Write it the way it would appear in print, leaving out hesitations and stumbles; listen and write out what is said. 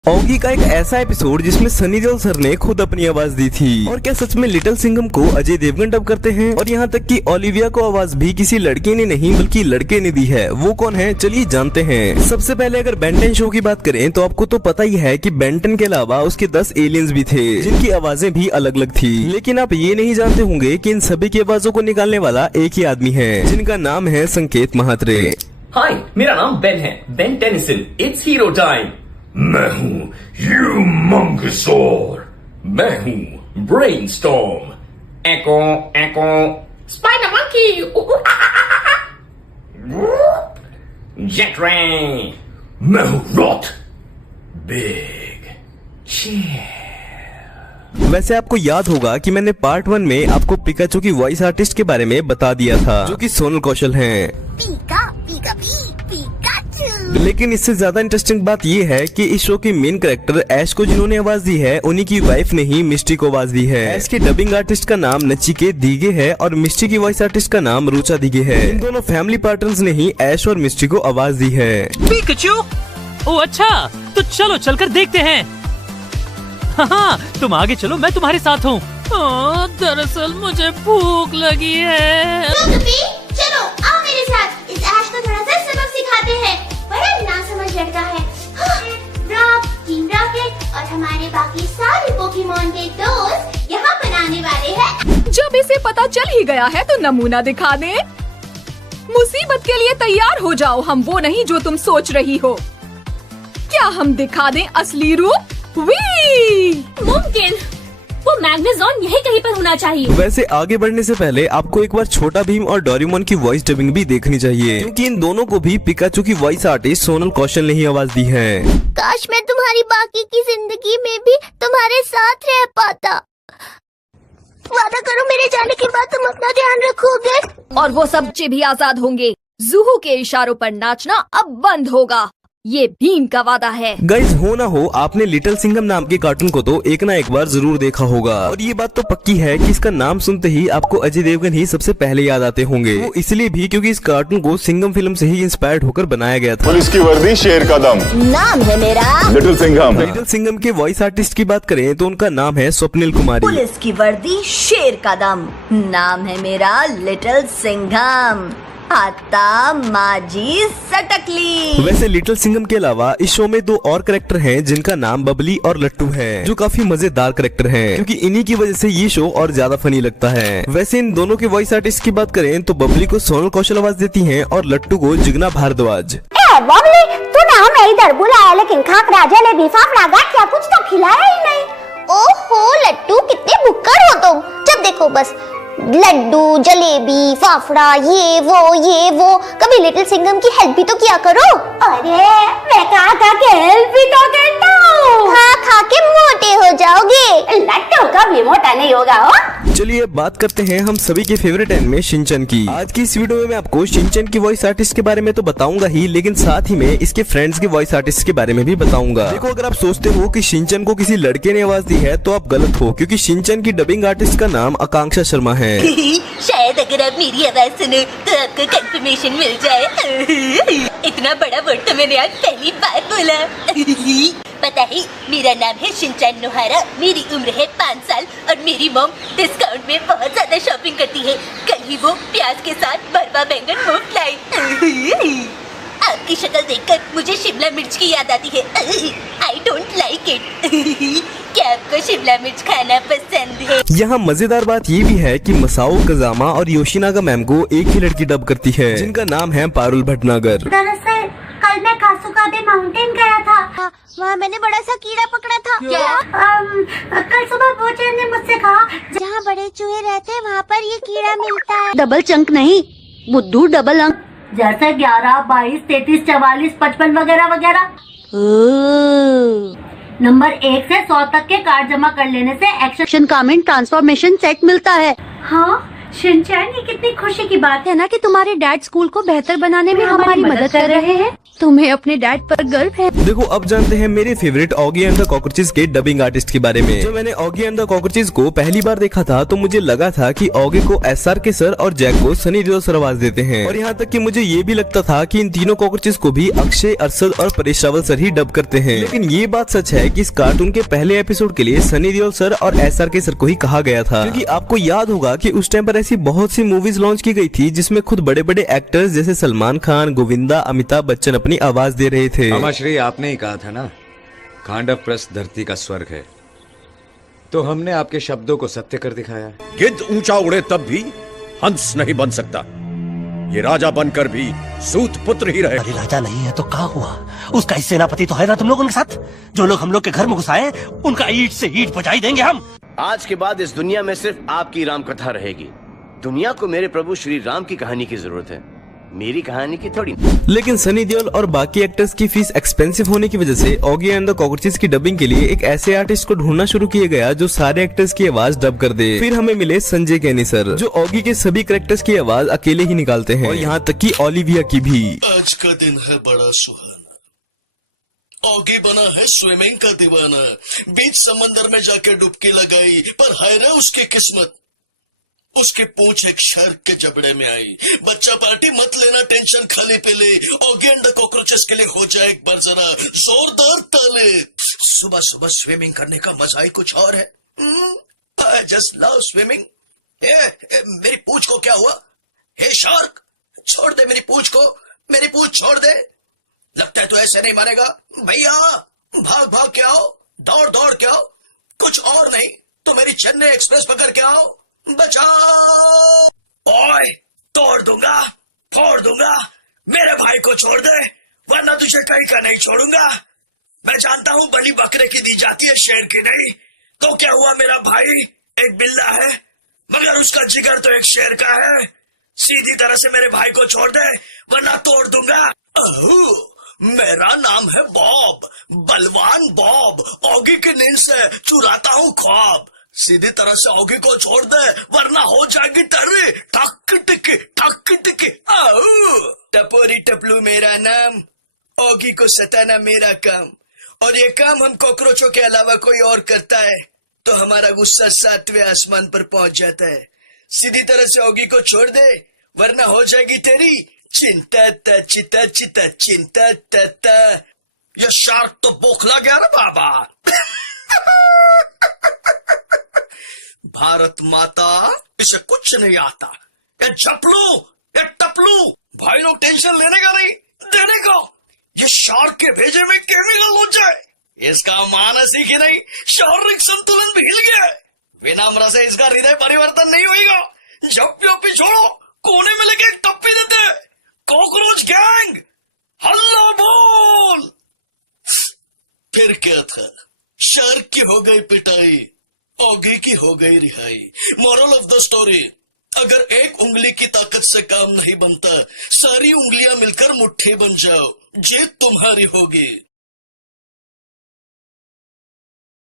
Oggy का एक ऐसा एपिसोड जिसमें सनी देओल सर ने खुद अपनी आवाज दी थी। और क्या सच में लिटिल सिंघम को अजय देवगन डब करते हैं? और यहाँ तक कि ओलिविया को आवाज भी किसी लड़के ने नहीं बल्कि लड़के ने दी है। वो कौन है, चलिए जानते हैं। सबसे पहले अगर बेन 10 शो की बात करें तो आपको तो पता ही है कि बेन 10 के अलावा उसके 10 एलियंस भी थे जिनकी आवाजें भी अलग अलग थी। लेकिन आप ये नहीं जानते होंगे कि इन सभी की आवाजों को निकालने वाला एक ही आदमी है जिनका नाम है संकेत महात्रे। हाय, मेरा नाम बेन है, Ben Tennyson. It's hero time. मैं हूँ ह्यूमंगसौर। मैं हूँ ब्रेनस्टॉर्म। एको एको स्पाइडर मंकी। जेट रे। मैं हूँ रॉट बिग चेयर। वैसे आपको याद होगा कि मैंने पार्ट 1 में आपको पिकाचू की वॉइस आर्टिस्ट के बारे में बता दिया था जो कि सोनल कौशल हैं। पीका पीका पिकाचू। लेकिन इससे ज्यादा इंटरेस्टिंग बात ये है कि इस शो की मेन कैरेक्टर ऐश को जिन्होंने आवाज दी है उन्हीं की वाइफ ने ही मिस्टी को आवाज दी है। ऐश के डबिंग आर्टिस्ट का नाम नचिकेत दीगे है और मिस्टी की वॉइस आर्टिस्ट का नाम रुचा दीगे है। इन दोनों फैमिली पार्टनर्स ने ही ऐश और मिस्टी को आवाज दी है। पिकाचू? ओह अच्छा, तो चलो चलकर देखते हैं। हाँ, तुम आगे चलो, मैं तुम्हारे साथ हूँ। दरअसल मुझे भूख लगी है। चलो आओ मेरे साथ, इस ऐश को थोड़ा सा सबक सिखाते हैं। बड़ा नासमझ लड़का है। रॉक, टीम रॉकेट और हमारे बाकी सारे पोकेमॉन के दोस्त यहाँ बनाने वाले हैं। जब इसे पता चल ही गया है तो नमूना दिखा दे। मुसीबत के लिए तैयार हो जाओ, हम वो नहीं जो तुम सोच रही हो। क्या हम दिखा दें असली रूप? मुमकिन वो मैग्नेजॉन यही कहीं पर होना चाहिए। वैसे आगे बढ़ने से पहले आपको एक बार छोटा भीम और डोरेमोन की वॉइस डबिंग भी देखनी चाहिए क्योंकि इन दोनों को भी पिकाचू की वॉइस आर्टिस्ट सोनल कौशल ने ही आवाज दी है। काश मैं तुम्हारी बाकी की जिंदगी में भी तुम्हारे साथ रह पाता। वादा करो मेरे जाने के बाद तुम अपना ध्यान रखोगे। और वो सब बच्चे भी आजाद होंगे। जूहू के इशारों पर नाचना अब बंद होगा, ये भीम का वादा है। गाइज हो ना हो आपने लिटिल सिंघम नाम के कार्टून को तो एक ना एक बार जरूर देखा होगा और ये बात तो पक्की है कि इसका नाम सुनते ही आपको अजय देवगन ही सबसे पहले याद आते होंगे। वो इसलिए भी क्योंकि इस कार्टून को सिंघम फिल्म से ही इंस्पायर्ड होकर बनाया गया था। पुलिस की वर्दी शेर का दम। नाम है मेरा लिटिल सिंघम। लिटिल सिंघम के वॉइस आर्टिस्ट की बात करें तो उनका नाम है स्वप्निल कुमारी। पुलिस की वर्दी शेर का दम। नाम है मेरा लिटिल सिंघम। आता माजी सटकली। वैसे लिटिल सिंघम के अलावा इस शो में 2 और कैरेक्टर हैं जिनका नाम बबली और लट्टू है जो काफी मजेदार कैरेक्टर हैं क्योंकि इन्हीं की वजह से ये शो और ज्यादा फनी लगता है। वैसे इन दोनों के वॉइस आर्टिस्ट की बात करें तो बबली को सोनल कौशल आवाज देती हैं और लट्टू को जिग्ना भारद्वाज। बबली, तूने हमें इधर बुलाया लेकिन खाकरा जलेबी फाफड़ा गाठिया कुछ तो खिलाया ही नहीं। ओहो लट्टू, कितने भुक्कड़ हो तुम। जब देखो बस लड्डू जलेबी फाफड़ा ये वो। कभी लिटिल सिंघम की हेल्प भी तो किया करो। अरे मैं कहा था कि हेल्प भी तो करता हूँ। खा के मोटे हो जाओगे। लट्टू कभी मोटा नहीं होगा हो। चलिए अब बात करते हैं हम सभी के फेवरेट एनिमे शिनचैन की। आज की इस वीडियो में मैं आपको शिनचैन की वॉइस आर्टिस्ट के बारे में तो बताऊंगा ही लेकिन साथ ही में इसके फ्रेंड्स के वॉइस आर्टिस्ट के बारे में भी बताऊंगा। देखो अगर आप सोचते हो कि शिनचैन को किसी लड़के ने आवाज दी है तो आप गलत हो क्योंकि शिनचैन की डबिंग आर्टिस्ट का नाम आकांक्षा शर्मा है। शायद अगर आप मेरी आवाज सुनो तो आपको कंफर्मेशन मिल जाए। इतना बड़ा वर्ड तो मैंने आज पहली बार बोला। पता है मेरा नाम है शिनचैन नोहारा। मेरी उम्र है 5 साल और मेरी मॉम डिस्काउंट में बहुत ज्यादा शॉपिंग करती है। कल ही वो प्याज के साथ भरवा बैंगन मुफ्त लाई। आपकी शक्ल देखकर मुझे शिमला मिर्च की याद आती है। I don't like it. क्या आपको शिमला मिर्च खाना पसंद है? यहाँ मजेदार बात ये भी है कि मसाओ कजामा और योशिनागा मैम को एक ही लड़की डब करती है जिनका नाम है पारुल भटनागर। दरअसल कल मैं कासुकाबे माउंटेन गया था। वहाँ मैंने बड़ा सा कीड़ा पकड़ा था। क्या? कल सुबह बोचर ने मुझसे कहा जहाँ बड़े चूहे रहते हैं वहाँ पर ये कीड़ा मिलता है। डबल चंक नहीं बुद्धू, डबल अंक जैसे 11, 22, 33, 44, 55 वगैरह वगैरह। नंबर 1 से 100 तक के कार्ड जमा कर लेने से एक्शन कमेंट ट्रांसफॉर्मेशन सेट मिलता है। हाँ शिनचैन, ये कितनी खुशी की बात है ना कि तुम्हारे डैड स्कूल को बेहतर बनाने में हमारी मदद कर रहे हैं। तुम्हें अपने डैड पर गर्व है? देखो अब जानते हैं मेरे favourite Oggy and the cockroaches के डबिंग आर्टिस्ट के बारे में। जब मैंने ऑगी एंड द कॉकरोचेस को पहली बार देखा था तो मुझे लगा था कि ऑगी को SRK सर और जैक को सनी देओल सर आवाज देते हैं, और यहाँ तक कि मुझे ये भी लगता था कि इन तीनों कॉकरोचेस को भी अक्षय, अरशद और परेश रावल सर ही डब करते हैं। लेकिन ये बात सच है कि इस कार्टून के पहले एपिसोड के लिए सनी देओल सर और SRK सर को ही कहा गया था, क्योंकि आपको याद होगा कि उस टाइम पर ऐसी बहुत सी मूवीज लॉन्च की गई थी जिसमें खुद बड़े बड़े एक्टर्स जैसे सलमान खान, गोविंदा, अमिताभ बच्चन अपनी आवाज दे रहे थे। मामाश्री, आपने ही कहा था ना, खांडव प्रस्थ धरती का स्वर्ग है, तो हमने आपके शब्दों को सत्य कर दिखाया। गिद्ध ऊंचा उड़े तब भी हंस नहीं बन सकता, ये राजा बनकर भी सूत पुत्र ही रहे। अरे राजा नहीं है तो क्या हुआ, उसका ही सेनापति तो है ना तुम लोगों के साथ। जो लोग हम लोग के घर में घुसाए उनका ईंट से ईंट बजाई देंगे हम। आज के बाद इस दुनिया में सिर्फ आपकी राम कथा रहेगी। दुनिया को मेरे प्रभु श्री राम की कहानी की जरूरत है, मेरी कहानी की थोड़ी। लेकिन सनी देओल और बाकी एक्टर्स की फीस एक्सपेंसिव होने की वजह से ऑगी एंड द कॉकरोचेस की डबिंग के लिए एक ऐसे आर्टिस्ट को ढूंढना शुरू किया गया जो सारे एक्टर्स की आवाज डब कर दे। फिर हमें मिले संजय कैनी सर, जो ऑगी के सभी कैरेक्टर्स की आवाज अकेले ही निकालते हैं, और यहाँ तक कि ओलिविया की भी। आज का दिन है बड़ा सुहाना, ऑगी बना है स्विमिंग का दीवाना, बीच समंदर में जाके डुबकी लगाई, पर हाय रे उसकी किस्मत, उसकी पूंछ एक शार्क के जबड़े में आई। बच्चा पार्टी मत लेना टेंशन, खाली पे ले, ऑगी एंड द कॉकरोचेस के लिए हो जाए एक बार जरा जोरदार ताले। सुबह सुबह स्विमिंग करने का मजा ही कुछ और है। I just love swimming. मेरी पूंछ को क्या हुआ? हे शार्क, छोड़ दे मेरी पूंछ को, मेरी पूंछ छोड़ दे। लगता है तो ऐसे नहीं मारेगा भैया, भाग भाग के आओ, दौड़ दौड़ के आओ, कुछ और नहीं तो मेरी चेन्नई एक्सप्रेस पकड़ के आओ, बचाओ। ओए, तोड़ दूंगा, फोड़ दूंगा, मेरे भाई को छोड़ दे वरना तुझे कहीं का नहीं छोड़ूंगा। मैं जानता हूँ बलि बकरे की दी जाती है, शेर की नहीं। तो क्या हुआ, मेरा भाई एक बिल्ला है मगर उसका जिगर तो एक शेर का है। सीधी तरह से मेरे भाई को छोड़ दे वरना तोड़ दूंगा। मेरा नाम है बॉब, बलवान बॉब, ऑगी की नींद से चुराता हूँ ख्वाब। सीधी तरह से ऑगी को छोड़ दे वरना हो जाएगी तेरी ठक टिकी ठक टिकी। टपोरी टपलू मेरा नाम, ऑगी को सताना मेरा काम, और ये काम हम कॉकरोचों के अलावा कोई और करता है तो हमारा गुस्सा 7वें आसमान पर पहुंच जाता है। सीधी तरह से ऑगी को छोड़ दे वरना हो जाएगी तेरी चिंता चिता चिता चिंता तता। ये शार्क तो बोखला गया ना बाबा। भारत माता, इसे कुछ नहीं आता। ये झपलू, ये टपलू, भाई लोग टेंशन लेने का नहीं, देने का। ये शार्क के भेजे में केमिकल हो जाए, इसका मानसिक ही नहीं शारीरिक संतुलन भी हिल गया है। विनम्र से इसका हृदय परिवर्तन नहीं होगा। झप्पी छोड़ो, कोने में लेके एक टप्पी देते। कॉकरोच गैंग हल्ला बोल। फिर क्या था, शार्क की हो गई पिटाई, ऑगी की हो गई रिहाई। मोरल ऑफ द स्टोरी, अगर एक उंगली की ताकत से काम नहीं बनता, सारी उंगलियां मिलकर मुट्ठी बन जाओ, जीत तुम्हारी होगी।